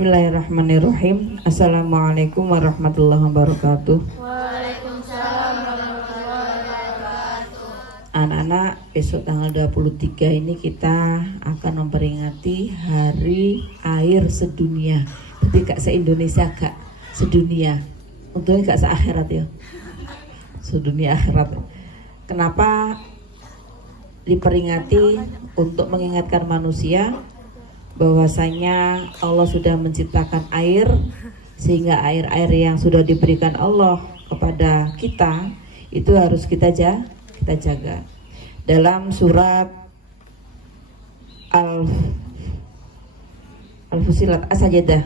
Bismillahirrahmanirrahim. Assalamualaikum warahmatullahi wabarakatuh. Waalaikumsalam warahmatullahi wabarakatuh. Anak-anak, besok tanggal 23 ini kita akan memperingati Hari Air Sedunia. Berarti gak se-Indonesia, gak sedunia. Untungnya gak se-akhirat ya. Sedunia akhirat. Kenapa diperingati? Untuk mengingatkan manusia bahwasanya Allah sudah menciptakan air, sehingga air-air yang sudah diberikan Allah kepada kita itu harus kita jaga. Dalam surat Al-Fusilat As-Sajdah,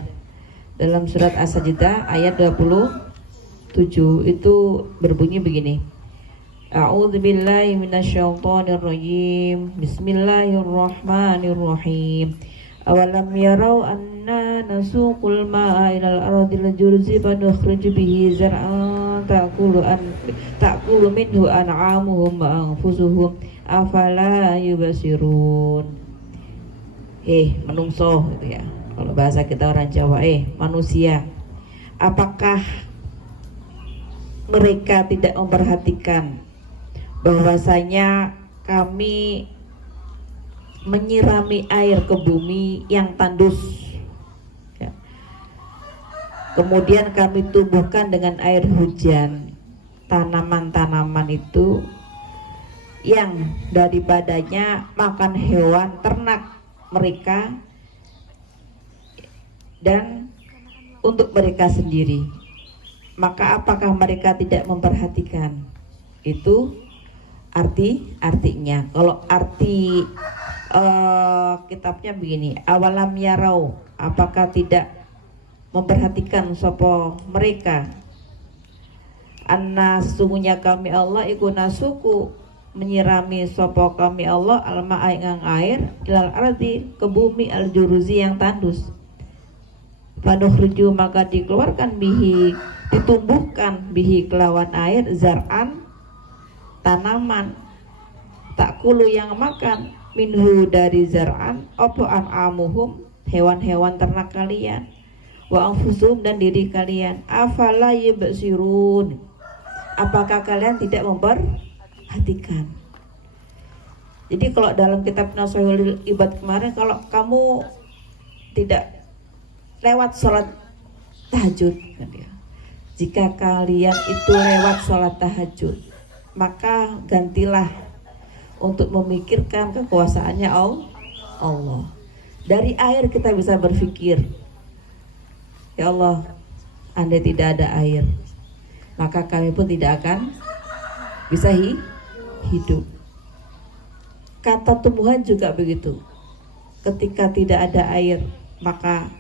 dalam surat As-Sajdah ayat 27 itu berbunyi begini. A'udzubillahi minasyaitonirrajim. Bismillahirrahmanirrahim. Awalam yarau anna nasuqul ma'a ilal ardil jurzi fanukhriju bihi zar'an ta'kulu minhu an'amuhum wa anfusuhum afala yubasirun. Menungso gitu ya. Kalau bahasa kita orang Jawa, manusia. Apakah mereka tidak memperhatikan bahwasanya kami menyirami air ke bumi yang tandus ya. Kemudian kami tumbuhkan dengan air hujan tanaman-tanaman itu yang daripadanya makan hewan ternak mereka dan untuk mereka sendiri. Maka apakah mereka tidak memperhatikan? Itu artinya. Kalau arti kitabnya begini, awalam yarau, apakah tidak memperhatikan sopo mereka, anna sesungguhnya kami Allah iku nasuku menyirami sopo kami Allah alma ingang air ilal ardi ke bumi al juruzi yang tandus, panukhruju maka dikeluarkan bihi ditumbuhkan bihi kelawan air zar'an tanaman takulu yang makan minhu dari zar'an opo an'amuhum hewan-hewan ternak kalian wa anfusum dan diri kalian afala yubsirun, apakah kalian tidak memperhatikan? Jadi kalau dalam kitab Nashihul Ibad kemarin, kalau kamu tidak lewat sholat tahajud kan ya, jika kalian itu lewat sholat tahajud maka gantilah untuk memikirkan kekuasaannya Allah. Dari air kita bisa berpikir, ya Allah, andai tidak ada air, maka kami pun tidak akan bisa hidup. Kata tumbuhan juga begitu. Ketika tidak ada air, maka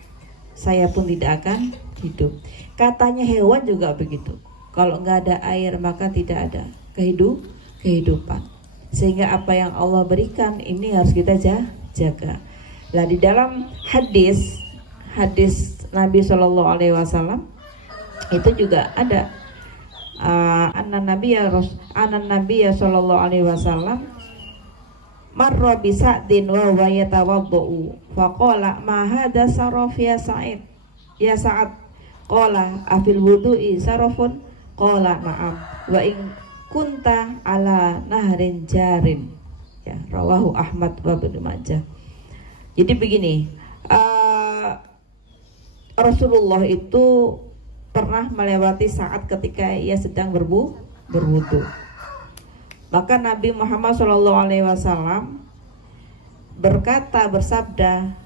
saya pun tidak akan hidup. Katanya hewan juga begitu. Kalau nggak ada air, maka tidak ada kehidupan. Sehingga apa yang Allah berikan ini harus kita jaga. Nah, di dalam hadis Nabi Shallallahu Alaihi Wasallam itu juga ada anan Nabi ya Shallallahu Alaihi Wasallam marra bi Sa'din wa huwa yatawaddu faqala ma hadha saraf ya Sa'id ya Sa'ad qala afil wudu'i sarafun qala na'am wa in kunta ala nahrin jarin ya, rawahu Ahmad wa Ibnu Majah. Jadi begini, Rasulullah itu pernah melewati saat ketika ia sedang berwudu. Maka Nabi Muhammad SAW bersabda,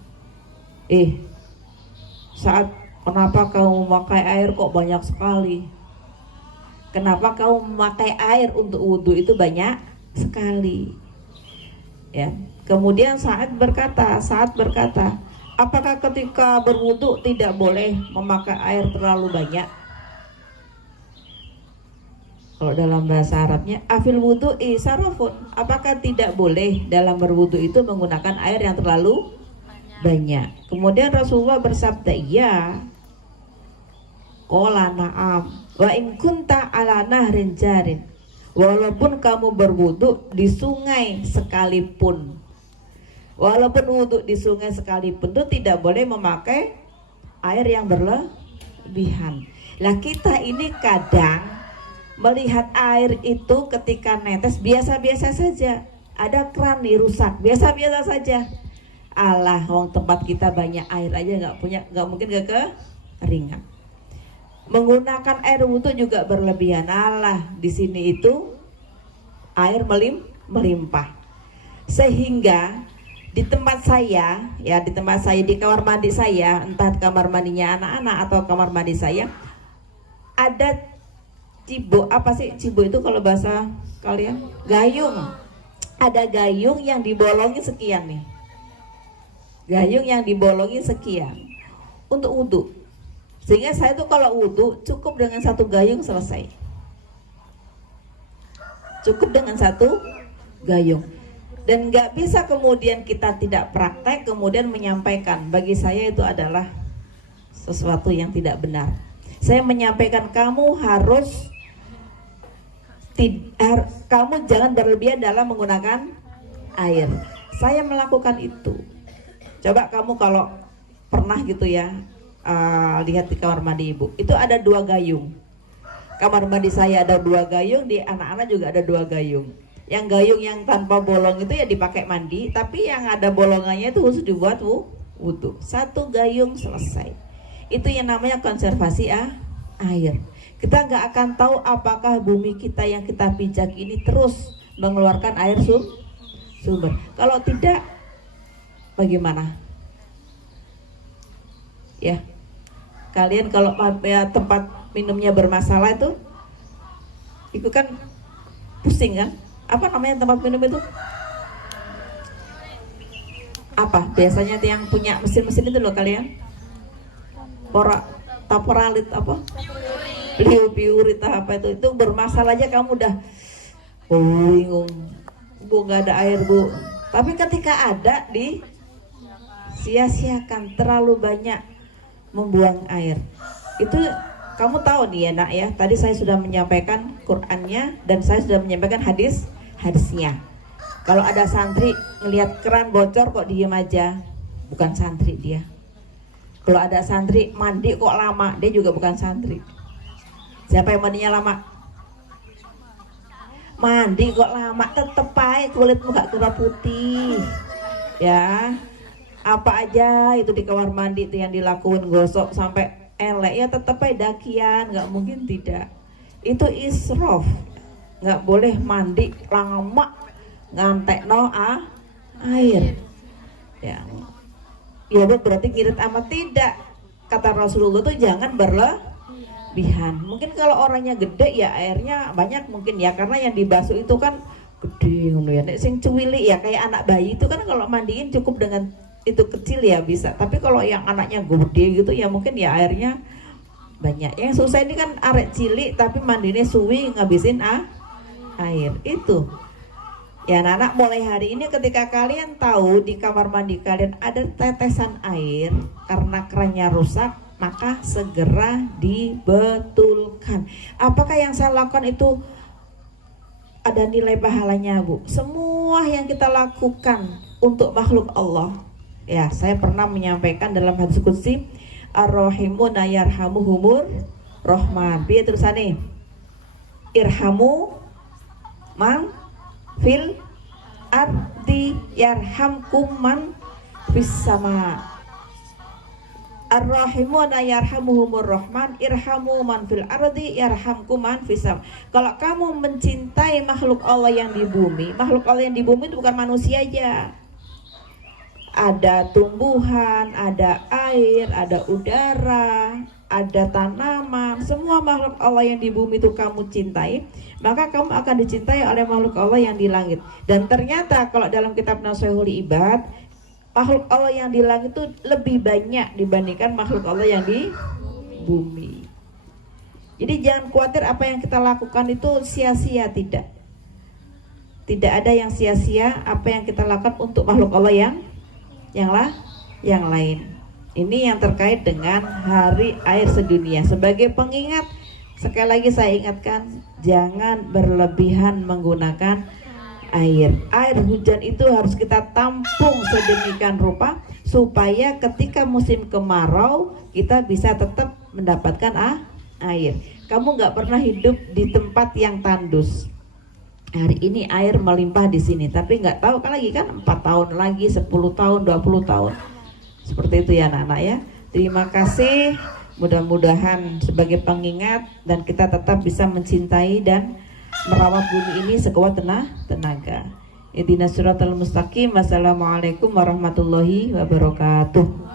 saat kenapa kamu memakai air kok banyak sekali? Kenapa kamu memakai air untuk wudhu itu banyak sekali? Ya. Kemudian saat berkata, apakah ketika berwudhu tidak boleh memakai air terlalu banyak? Kalau dalam bahasa Arabnya, afil wudhu'i sarafun, apakah tidak boleh dalam berwudhu itu menggunakan air yang terlalu banyak? Kemudian Rasulullah bersabda, iya. Qala na'am wa in kunta ala nahrin jarin, walaupun kamu berwudu di sungai sekalipun, walaupun wudu di sungai sekalipun itu tidak boleh memakai air yang berlebihan. Lah kita ini kadang melihat air itu ketika netes biasa-biasa saja. Ada keran nih rusak, biasa-biasa saja. Alah, wong tempat kita banyak air aja nggak mungkin gak keringat. Menggunakan air wudhu juga berlebihan. Alah, di sini itu air melimpah. Sehingga di tempat saya, di kamar mandi saya, entah kamar mandinya anak-anak atau kamar mandi saya, ada cibo. Apa sih cibo itu kalau bahasa kalian? Gayung. Ada gayung yang dibolongin sekian nih. Gayung yang dibolongin sekian untuk wudhu. Sehingga saya tuh kalau wudhu cukup dengan satu gayung selesai. Cukup dengan satu gayung. Dan nggak bisa kemudian kita tidak praktek kemudian menyampaikan. Bagi saya itu adalah sesuatu yang tidak benar. Saya menyampaikan kamu harus kamu jangan berlebihan dalam menggunakan air. Saya melakukan itu. Coba kamu kalau pernah gitu ya, lihat di kamar mandi ibu, itu ada 2 gayung. Kamar mandi saya ada 2 gayung, di anak-anak juga ada 2 gayung. Yang gayung yang tanpa bolong itu ya dipakai mandi, tapi yang ada bolongannya itu khusus dibuat wudhu. 1 gayung selesai. Itu yang namanya konservasi air. Kita nggak akan tahu apakah bumi kita yang kita pijak ini terus mengeluarkan air sumber. Kalau tidak, bagaimana? Ya, kalian kalau tempat minumnya bermasalah itu kan pusing kan? Apa namanya tempat minum itu? Apa? Biasanya yang punya mesin-mesin itu loh kalian? Taporalit apa? Piurit apa itu bermasalah aja kamu udah bingung. Bu nggak ada air bu. Tapi ketika ada di sia-siakan, terlalu banyak membuang air. Itu kamu tahu nih ya nak ya. Tadi saya sudah menyampaikan Qur'annya dan saya sudah menyampaikan hadisnya. Kalau ada santri ngelihat keran bocor kok diem aja, bukan santri dia. Kalau ada santri mandi kok lama, dia juga bukan santri. Siapa yang mandinya lama? Mandi kok lama, tetep aja kulitmu gak kena putih. Ya, apa aja itu di kamar mandi itu yang dilakuin gosok sampai elek ya tetep aja dakian, gak mungkin tidak. Itu israf. Gak boleh mandi lama ngantek air. Ya berarti ngirit amat tidak. Kata Rasulullah tuh jangan berlebihan. Mungkin kalau orangnya gede ya airnya banyak mungkin ya, karena yang dibasuh itu kan gede ngono ya. Nek sing cuwili ya kayak anak bayi itu kan kalau mandiin cukup dengan itu kecil ya bisa. Tapi kalau yang anaknya gede gitu ya mungkin ya airnya banyak. Yang susah ini kan arek cilik tapi mandinya suwi ngabisin air. Itu. Ya anak-anak, mulai hari ini ketika kalian tahu di kamar mandi kalian ada tetesan air karena kerannya rusak, maka segera dibetulkan. Apakah yang saya lakukan itu ada nilai pahalanya bu? Semua yang kita lakukan untuk makhluk Allah. Ya, saya pernah menyampaikan dalam hadis qudsi, ar-rahimuna yarhamuhumur rahman. Piye terusane? Irhamu man fil ardi yarhamkum man fis sama. Ar-rahimuna yarhamuhumur rahman irhamu man fil ardi yarhamkum man fis sama. Kalau kamu mencintai makhluk Allah yang di bumi, makhluk Allah yang di bumi itu bukan manusia aja. Ada tumbuhan, ada air, ada udara, ada tanaman, semua makhluk Allah yang di bumi itu kamu cintai, maka kamu akan dicintai oleh makhluk Allah yang di langit. Dan ternyata kalau dalam kitab Nashihul Ibad, makhluk Allah yang di langit itu lebih banyak dibandingkan makhluk Allah yang di bumi. Jadi jangan khawatir apa yang kita lakukan itu sia-sia, tidak. Tidak ada yang sia-sia apa yang kita lakukan untuk makhluk Allah yang lain. Ini yang terkait dengan Hari Air Sedunia. Sebagai pengingat, sekali lagi saya ingatkan, jangan berlebihan menggunakan air. Air hujan itu harus kita tampung sedemikian rupa supaya ketika musim kemarau kita bisa tetap mendapatkan air. Kamu nggak pernah hidup di tempat yang tandus. Hari ini air melimpah di sini, tapi nggak tahu kan lagi kan 4 tahun lagi, 10 tahun, 20 tahun. Seperti itu ya anak-anak ya. Terima kasih. Mudah-mudahan sebagai pengingat dan kita tetap bisa mencintai dan merawat bumi ini sekuat tenaga. Ihdinas siratal mustaqim. Wassalamualaikum warahmatullahi wabarakatuh.